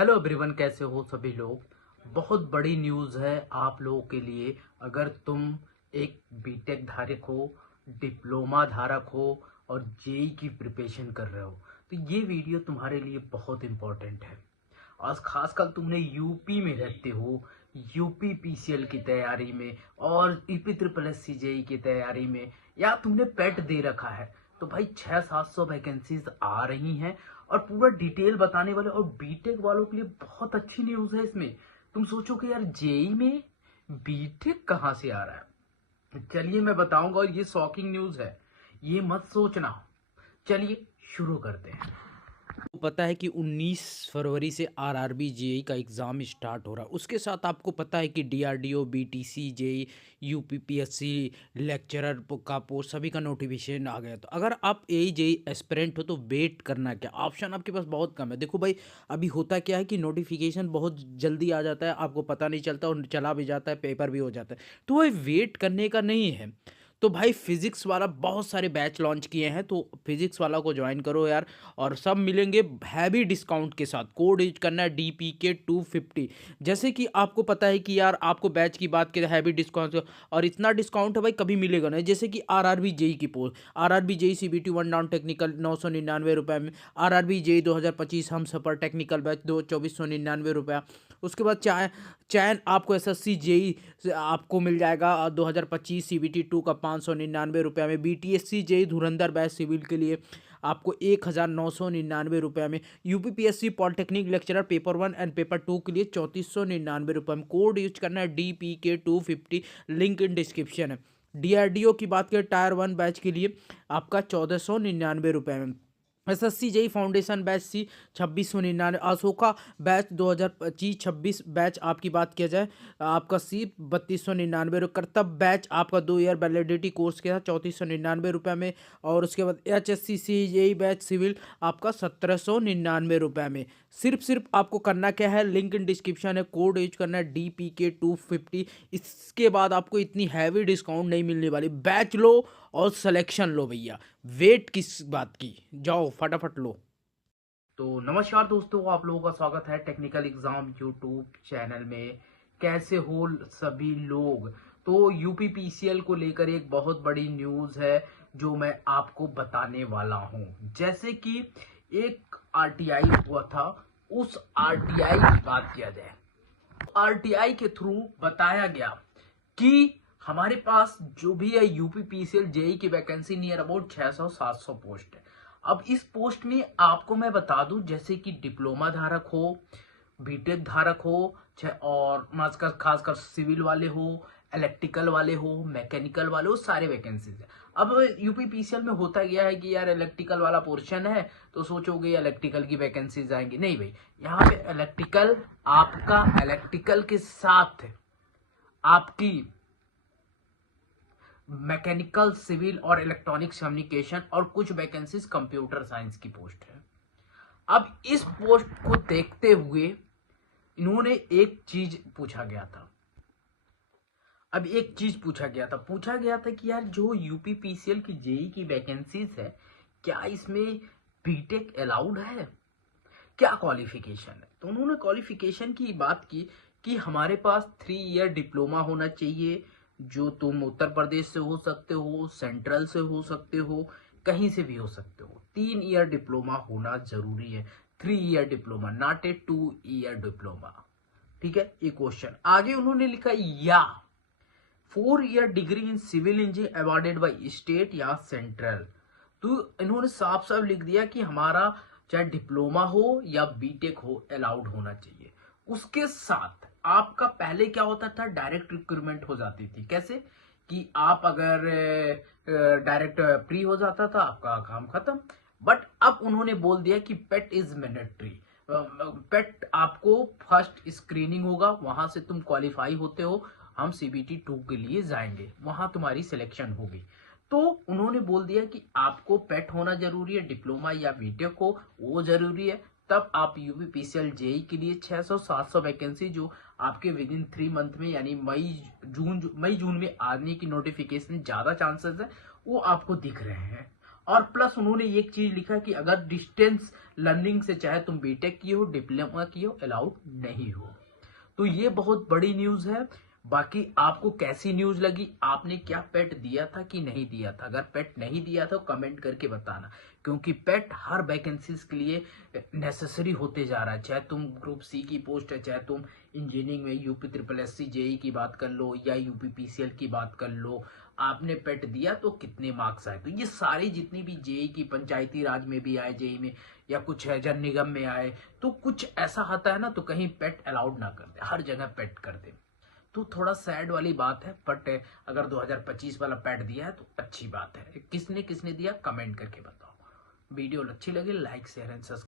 Hello everyone, कैसे हो सभी लोग। बहुत बड़ी न्यूज़ है आप लोगों के लिए। अगर तुम एक बीटेक धारक हो, डिप्लोमा धारक हो और जेई की प्रिपरेशन कर रहे हो तो ये वीडियो तुम्हारे लिए बहुत इम्पोर्टेंट है। और खासकर तुमने यूपी में रहते हो, यूपी पीसीएल की तैयारी में और ईपी ट्रिपल एस जेई की तैयारी में, या तुमने पेट दे रखा है, तो भाई 600-700 वैकेंसीज आ रही हैं और पूरा डिटेल बताने वाले। और बीटेक वालों के लिए बहुत अच्छी न्यूज़ है इसमें। तुम सोचो कि यार जेई में बीटेक कहाँ से आ रहा है। चलिए मैं बताऊंगा, और ये शॉकिंग न्यूज़ है, ये मत सोचना। चलिए शुरू करते हैं। आपको पता है कि 19 फरवरी से आरआरबी जेई का एग्ज़ाम स्टार्ट हो रहा है। उसके साथ आपको पता है कि DRDO, BTC, JE, UPPSC lecturer का पोस्ट सभी का नोटिफिकेशन आ गया। तो अगर आप एई जेई एस्पिरेंट हो तो वेट करना क्या, ऑप्शन आपके पास बहुत कम है। देखो भाई, अभी होता क्या है कि नोटिफिकेशन बहुत जल्दी आ जाता है, आपको पता नहीं चलता और चला भी जाता है, पेपर भी हो जाता है। तो वही वेट करने का नहीं है। तो भाई फिजिक्स वाला बहुत सारे बैच लॉन्च किए हैं, तो फिजिक्स वाला को ज्वाइन करो यार। और सब मिलेंगे हैवी डिस्काउंट के साथ। कोड यूज करना है DPK250। जैसे कि आपको पता है कि यार आपको बैच की बात करें हैवी डिस्काउंट, और इतना डिस्काउंट है भाई कभी मिलेगा नहीं। जैसे कि आरआरबी जेई की post, RRB JE CBT 1 down technical 999 रुपये में, आरआरबी जेई 2025 हम सफर टेक्निकल बैच 2499 रुपया। उसके बाद चैन आपको SSC जेई आपको मिल जाएगा 2025 CBT 2 का 599 रुपये में। BTSC जेई धुरंधर बैच सिविल के लिए आपको 1999 रुपये में। UPPSC polytechnic lecturer paper 1 and paper 2 के लिए 3499 रुपये में। कोड यूज करना है DPK250, लिंक इन डिस्क्रिप्शन है। DRDO की बात करें टायर 1 बैच के लिए आपका 1499 रुपये में। SSC JE foundation batch C 2699। Ashoka batch 2025-26 batch आपकी बात किया जाए आपका C 3299। कर्तव्य बैच आपका 2 ईयर वैलिडिटी कोर्स के साथ 3499 में। और उसके बाद HSC जेई बैच सिविल आपका 1799 में। सिर्फ आपको करना क्या है, लिंक इन डिस्क्रिप्शन है, कोड यूज करना है DPK250। इसके बाद आपको इतनी हैवी डिस्काउंट नहीं मिलने वाली। बैच लो और सिलेक्शन लो भैया, वेट किस बात की, जाओ फटाफट लो। तो नमस्कार दोस्तों, आप लोगों का स्वागत है टेक्निकल एग्जाम यूट्यूब चैनल में। कैसे हो सभी लोग। तो यूपी पीसीएल को लेकर एक बहुत बड़ी न्यूज़ है जो मैं आपको बताने वाला हूं। जैसे कि एक आरटीआई हुआ था, उस आरटीआई की बात किया जाए। आरटीआई के थ्रू बताया गया कि हमारे पास जो भी है यूपी पीसीएल जेई की वैकेंसी नियर अबाउट 600-700 पोस्ट है। अब इस पोस्ट में आपको मैं बता दूं, जैसे कि डिप्लोमा धारक हो, बीटेक धारक हो, और खासकर सिविल वाले हो, इलेक्ट्रिकल वाले हो, मैकेनिकल वाले हो, सारे वैकेंसीज है। अब यूपी पीसीएल में होता गया है कि यार इलेक्ट्रिकल वाला पोर्शन है तो सोचोगे इलेक्ट्रिकल की वैकेंसीज आएंगी। नहीं भाई, यहाँ पे इलेक्ट्रिकल, आपका इलेक्ट्रिकल के साथ आपकी मैकेनिकल, सिविल और इलेक्ट्रॉनिक्स कम्युनिकेशन और कुछ वैकेंसीज कंप्यूटर साइंस की पोस्ट है। अब इस पोस्ट को देखते हुए इन्होंने एक चीज पूछा गया था। पूछा गया था कि यार जो यूपी पीसीएल की जेई की वैकेंसीज है, क्या इसमें बीटेक अलाउड है, क्या क्वालिफिकेशन है। तो उन्होंने क्वालिफिकेशन की बात की कि हमारे पास 3 ईयर डिप्लोमा होना चाहिए, जो तुम उत्तर प्रदेश से हो सकते हो, सेंट्रल से हो सकते हो, कहीं से भी हो सकते हो। 3 ईयर डिप्लोमा होना जरूरी है। 3 year diploma, not a 2 year diploma. ठीक है, ये क्वेश्चन आगे उन्होंने लिखा, या 4 year degree in civil engineering awarded by state या सेंट्रल। तो इन्होंने साफ साफ लिख दिया कि हमारा चाहे डिप्लोमा हो या बीटेक हो, अलाउड होना चाहिए। उसके साथ आपका पहले क्या होता था, डायरेक्ट रिक्रूटमेंट हो जाती थी। कैसे कि आप अगर डायरेक्ट प्री हो जाता था, आपका काम खत्म। बट अब उन्होंने बोल दिया कि पेट इज मैंडेटरी। पेट आपको फर्स्ट स्क्रीनिंग होगा, वहां से तुम क्वालिफाई होते हो, हम CBT 2 के लिए जाएंगे, वहां तुम्हारी सिलेक्शन होगी। तो उन्होंने बोल दिया कि आपको पेट होना जरूरी है, डिप्लोमा या बीटेक हो वो जरूरी है, तब आप यूपी पीसीएल जेई के लिए 600-700 वैकेंसी जो आपके विद इन 3 मंथ में, यानी मई जून में आने की नोटिफिकेशन ज्यादा चांसेस है, वो आपको दिख रहे हैं। और प्लस उन्होंने एक चीज लिखा कि अगर डिस्टेंस लर्निंग से चाहे तुम बीटेक की हो, डिप्लोमा की हो, अलाउड नहीं हो। तो ये बहुत बड़ी न्यूज है। बाकी आपको कैसी न्यूज लगी, आपने क्या पेट दिया था कि नहीं दिया था? अगर पेट नहीं दिया था कमेंट करके बताना, क्योंकि पेट हर वैकेंसीज के लिए नेसेसरी होते जा रहा है। चाहे तुम ग्रुप सी की पोस्ट है, चाहे तुम इंजीनियरिंग में UP triple S C JE की बात कर लो या यूपी पीसीएल की बात कर लो, आपने पेट दिया तो कितने मार्क्स आए। तो ये सारी जितनी भी जेई की, पंचायती राज में भी आए जेई में, या कुछ है जन निगम में आए, तो कुछ ऐसा आता है ना तो कहीं पेट अलाउड ना कर दे, हर जगह पेट कर दे। तो थोड़ा सैड वाली बात है, बट अगर 2025 वाला पैड दिया है तो अच्छी बात है। किसने किसने दिया कमेंट करके बताओ। वीडियो अच्छी लगी लाइक शेयर एंड सब्सक्राइब।